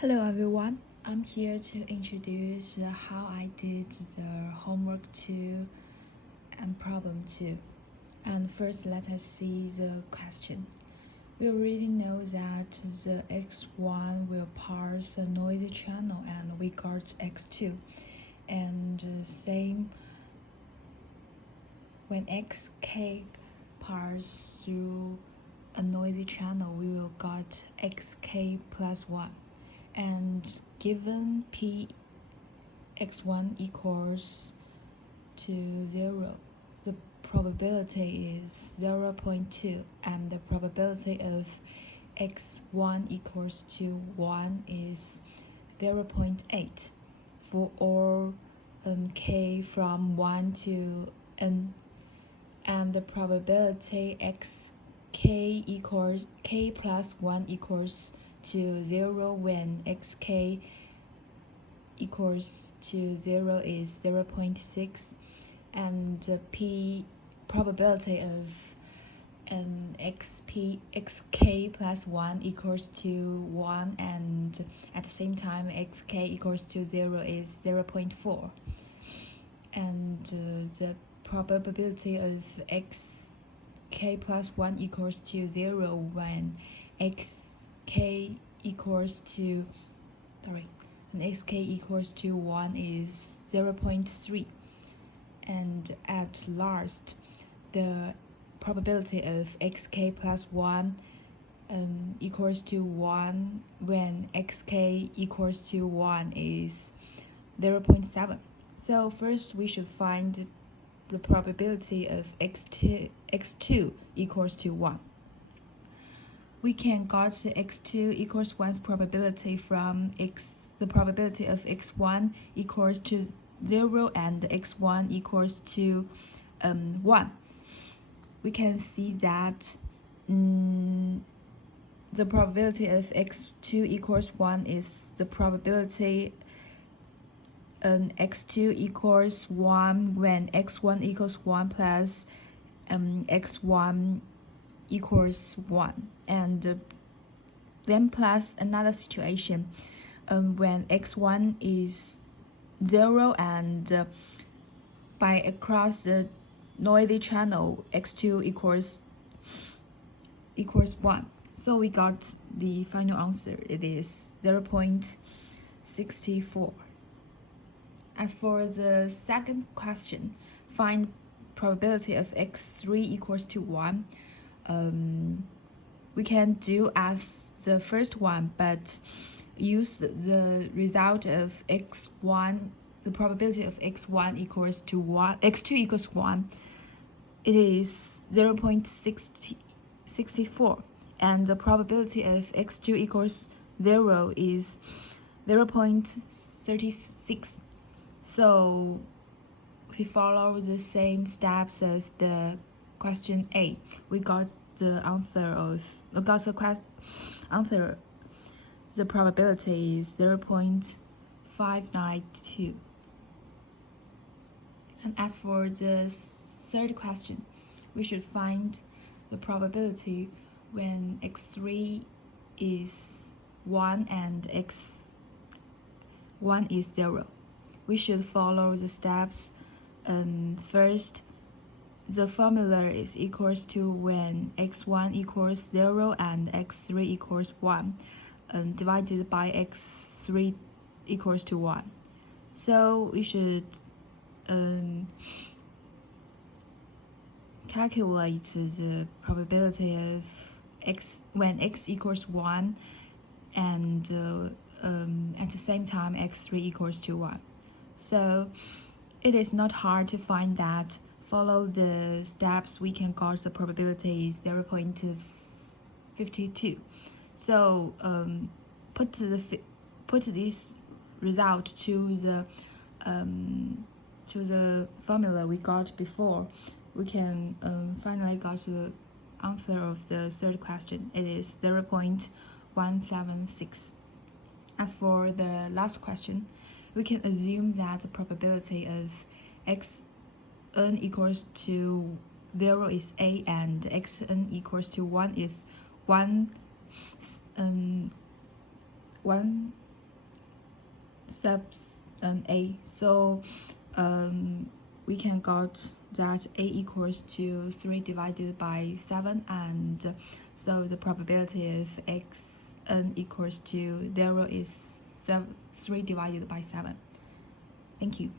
Hello everyone, I'm here to introduce how I did the homework 2 and problem 2. And first let us see the question. We already know that the X1 will parse a noisy channel and we got X2. And same when XK parse through a noisy channel, we will got XK plus 1. And given P x1 equals to 0, the probability is 0.2 and the probability of x1 equals to 1 is 0.8 for all k from 1 to n, and the probability xk equals k plus 1 equals to 0 when xk equals to 0 is 0.6, and the p probability of xk plus 1 equals to 1, and at the same time xk equals to 0 is 0.4, and the probability of xk plus 1 equals to 0 when xk equals to when xk equals to 1 is 0.3, and at last the probability of xk plus 1 equals to 1 when xk equals to 1 is 0.7. So first we should find the probability of x2 equals to 1. We can get the x2 equals 1's probability from the probability of x1 equals to 0 and x1 equals to 1. We can see that the probability of x2 equals 1 is the probability x2 equals 1 when x1 equals 1 plus x1 equals 1, and then plus another situation when x1 is 0 and by across the noisy channel x2 equals 1. So we got the final answer. It is 0.64. As for the second question, find probability of x3 equals to 1. We can do as the first one, but use the result of x1, the probability of x1 equals to 1, x2 equals 1. It is 0.64, and the probability of x2 equals 0 is 0.36. So we follow the same steps of the question A. We got the answer. The probability is 0.592. And as for the third question, we should find the probability when x3 is 1 and x1 is 0. We should follow the steps. First, the formula is equals to when x1 equals 0 and x3 equals 1, divided by x3 equals to 1. So we should calculate the probability of x when x equals 1 and at the same time x3 equals to 1. So it is not hard to find that. Follow the steps, we can get the probability is 0.52. So put this result to the formula we got before. We can finally get the answer of the third question. It is 0.176. As for the last question, we can assume that the probability of xn equals to 0 is A and xn equals to 1 is 1 steps a. So we can got that a equals to 3 divided by 7, and so the probability of xn equals to 0 is 3 divided by 7. Thank you.